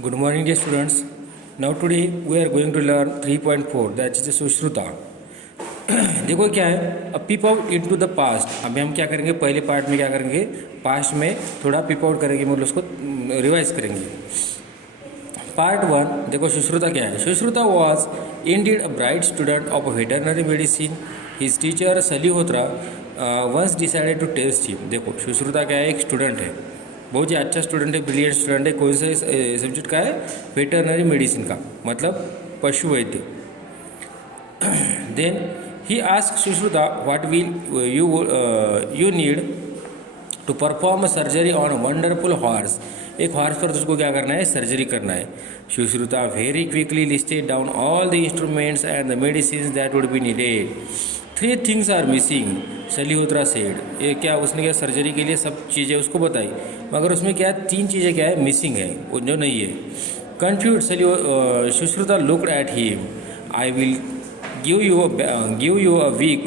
Good morning, dear students. Now today we are going to learn 3.4 that is Sushruta. देखो क्या है, अब पीप out into the past. अभी हम क्या करेंगे, पहले पार्ट में क्या करेंगे, पास्ट में थोड़ा पीप आउट करेंगे, मतलब उसको रिवाइज करेंगे. पार्ट 1 देखो सुश्रुता क्या है. Sushruta was indeed a bright student of veterinary medicine. His teacher Salihotra once decided to test him. देखो सुश्रुता क्या है, एक स्टूडेंट है, बहुत ही अच्छा स्टूडेंट है, ब्रिलियंट स्टूडेंट है. कौन से सब्जेक्ट का है, वेटरनरी मेडिसिन का, मतलब पशु वैद्य. Then he ask Sushruta what will you need to perform surgery on wonderful horse. एक हॉर्स पर उसको क्या करना है, सर्जरी करना है. Sushruta very quickly listed down all the instruments and the medicine that would be needed. 3 things are missing, Salihotra said. ये क्या, उसने क्या सर्जरी के लिए सब चीज़ें उसको बताई, मगर उसमें क्या 3 चीज़ें क्या है, मिसिंग है, वो जो नहीं है. Confuse Sushruta looked at him. I will give you a week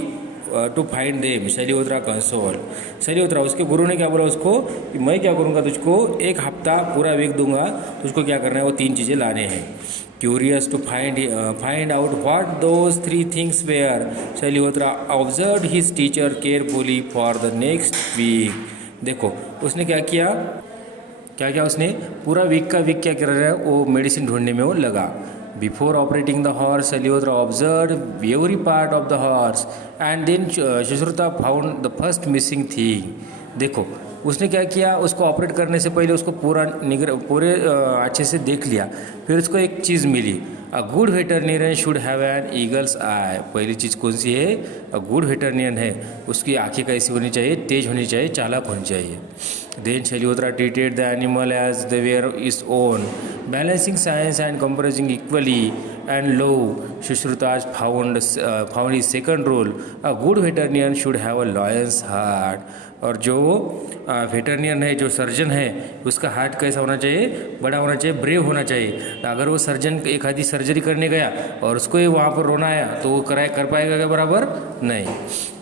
to find them. Salihotra console. Salihotra उसके गुरु ने क्या बोला उसको कि मैं क्या करूँगा, तुझको एक हफ्ता पूरा वीक दूंगा, तुझको क्या करना है, वो 3 चीज़ें लाने हैं. Curious to find out what those 3 things were, Salihotra observed his teacher carefully for the next week. देखो उसने क्या किया, क्या उसने पूरा वीक क्या कर रहा है, वो मेडिसिन ढूंढने में वो लगा. Before operating the horse Salihotra observe every part of the horse and then Sushruta found the first missing thing. देखो उसने क्या किया, उसको ऑपरेट करने से पहले उसको पूरे अच्छे से देख लिया. फिर उसको एक चीज़ मिली, a good veterinarian should have an eagle's eye. पहली चीज़ कौन सी है, अ गुड वेटरनियन है, उसकी आंखें कैसी होनी चाहिए, तेज होनी चाहिए, चालाक होनी चाहिए. Then Salihotra treated the animal as they were is own, balancing science and comparing equally and low. Sushruta found his second rule, a good veterinarian should have a lion's heart. और जो वेटरनियन है, जो सर्जन है, उसका हार्ट कैसा होना चाहिए, बड़ा होना चाहिए, ब्रेव होना चाहिए. अगर वो सर्जन एक आधी सर्जरी करने गया और उसको ही वहाँ पर रोना आया तो वो कर पाएगा क्या, बराबर नहीं.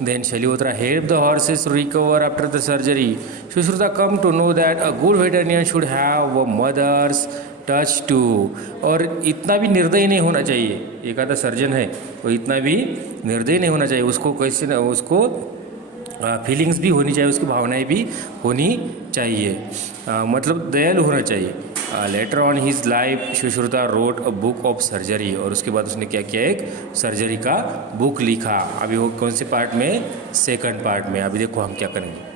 Then Salihotra help the horses recover after the surgery. Sushruta come to know that a good veterinarian should have a mother's touch too. और इतना भी निर्दयी नहीं होना चाहिए, एक आधा सर्जन है वो इतना भी निर्दयी नहीं होना चाहिए, उसको कैसे ना उसको फीलिंग्स भी होनी चाहिए, उसकी भावनाएं भी होनी चाहिए, मतलब दयालु होना चाहिए. Later on his life Sushruta wrote a book of surgery. और उसके बाद उसने क्या किया, एक सर्जरी का बुक लिखा. अभी वो कौन से पार्ट में, सेकंड पार्ट में. अभी देखो हम क्या करेंगे.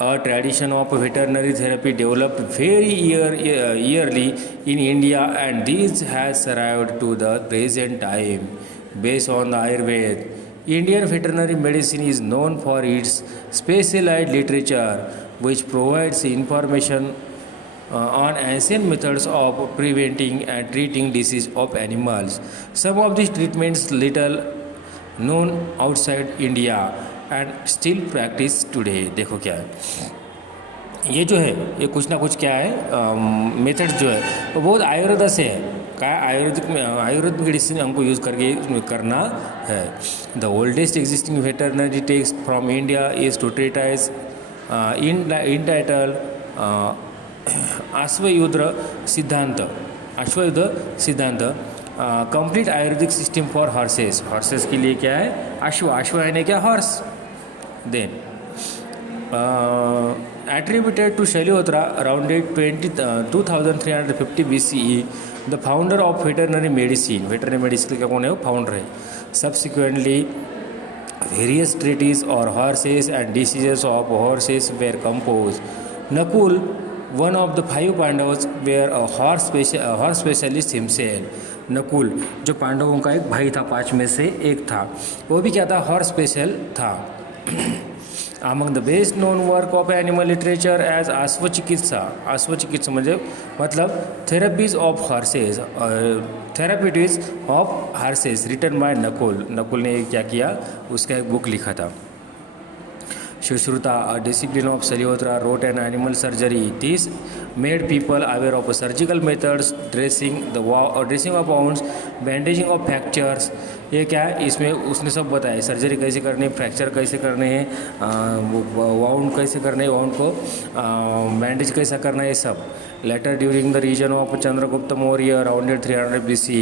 A tradition of veterinary therapy developed very yearly in India, and this has survived to the present time. Based on the Ayurveda, Indian veterinary medicine is known for its specialized literature, which provides information on ancient methods of preventing and treating disease of animals. Some of these treatments little known outside India and still practice today. देखो क्या है, ये जो है, ये कुछ ना कुछ क्या है, मेथड जो है वो बहुत आयुर्वेद से है. क्या आयुर्वेद मेडिसिन हमको यूज़ करके करना है. The oldest existing veterinary text from India is to treatise in title Ashvayudh Siddhant. Complete Ayurvedic system for horses. Horses के लिए क्या है, अश्व यानी क्या, horse. Then attributed to Shaliotra around 2350 BCE, the founder of veterinary medicine. Veterinary medicine का कौन है, वो फाउंडर है. Subsequently, various treatises or horses and diseases of horses were composed. Nakul, one of the 5 Pandavas, were a horse specialist himself. Nakul जो पांडवों का एक भाई था, 5 में से एक था, वो भी क्या था, हॉर्स स्पेशल था. Among the best known work of animal literature as अश्वचिकित्सा मतलब therapies of horses, therapies of horses written by Nakul ने क्या किया, उसका एक बुक लिखा था. Sushruta, a discipline of Salihotra, wrote an animal surgery. This made people aware of surgical methods, dressing of wounds, bandaging of fractures, ये क्या है, इसमें उसने सब बताया, सर्जरी कैसे करनी है, फ्रैक्चर कैसे करने हैं, वाउंड कैसे करने हैं, वाउंड को बैंडेज कैसा करना है, ये सब. Later during the region of Chandragupta Maurya around 300 BC,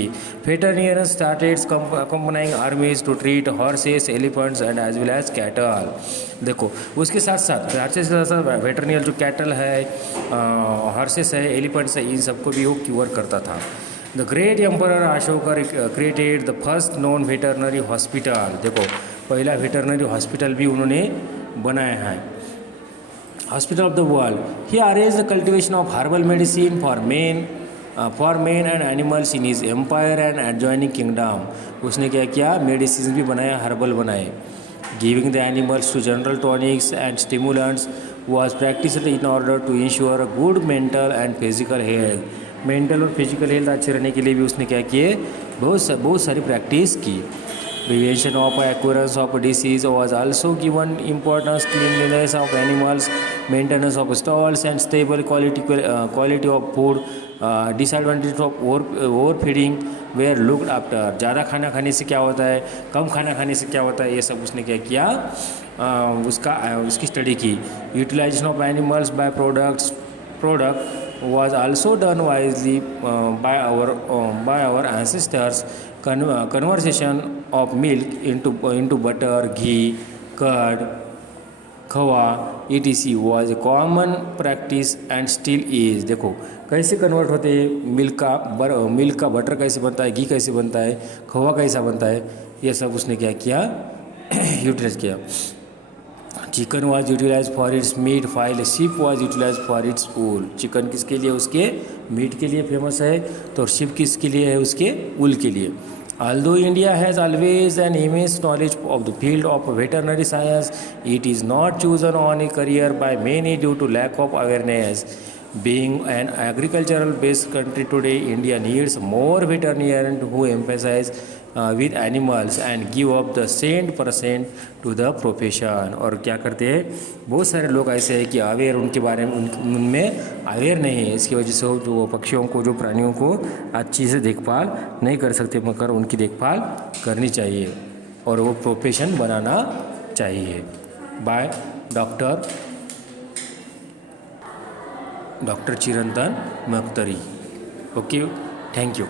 veterinarians started accompanying armies to treat horses, elephants and as well as cattle. देखो उसके साथ साथ हॉर्सेस के साथ साथ वेटरनियल जो कैटल है, हॉर्सेस है, एलिफेंट्स है, इन सबको भी वो क्यूर करता था. The great emperor Ashoka created the first non veterinary hospital. देखो पहला वेटरनरी हॉस्पिटल भी उन्होंने बनाया है. Hospital of the world. He arrange the cultivation of herbal medicine for man and animals in his empire and adjoining kingdom. उसने क्या किया, medicine भी बनाया, हर्बल बनाए. Giving the animals to general tonics and stimulants was practiced in order to ensure a good mental and physical health. Mental और physical health अच्छे रहने के लिए भी उसने क्या किए, बहुत सारी प्रैक्टिस की. Prevention of occurrence of disease was also given importance. Cleanliness of animals, maintenance of stalls and stable quality of food. Disadvantage of over feeding were looked after. ज़्यादा खाना खाने से क्या होता है, कम खाना खाने से क्या होता है, ये सब उसने क्या किया, उसकी स्टडी की. Utilisation of animals byproduct was also done wisely by our ancestors. Conversion of milk into butter, ghee, curd, खवा etc was a common practice and still is. देखो कैसे कन्वर्ट होते हैं, मिल्क का बटर कैसे बनता है, घी कैसे बनता है, खवा कैसा बनता है, ये सब उसने क्या किया, यूटिलाइज किया. Chicken was utilise for its meat while sheep was utilise for its wool. Chicken किसके लिए, उसके मीट के लिए फेमस है, तो शिप किसके लिए है, उसके वूल के लिए. Although India has always an immense knowledge of the field of veterinary science, it is not chosen on a career by many due to lack of awareness. Being an agricultural-based country today, India needs more veterinarians who emphasize with animals and give up the 100% to the profession. और क्या करते हैं, बहुत सारे लोग ऐसे हैं कि अवेयर उनके बारे में उनमें अवेयर नहीं है. इसकी वजह से जो पक्षियों को, जो प्राणियों को अच्छी से देखभाल नहीं कर सकते, मगर उनकी देखभाल करनी चाहिए और वो प्रोफेशन बनाना चाहिए. By doctor Chirantan Maktari. Okay, thank you.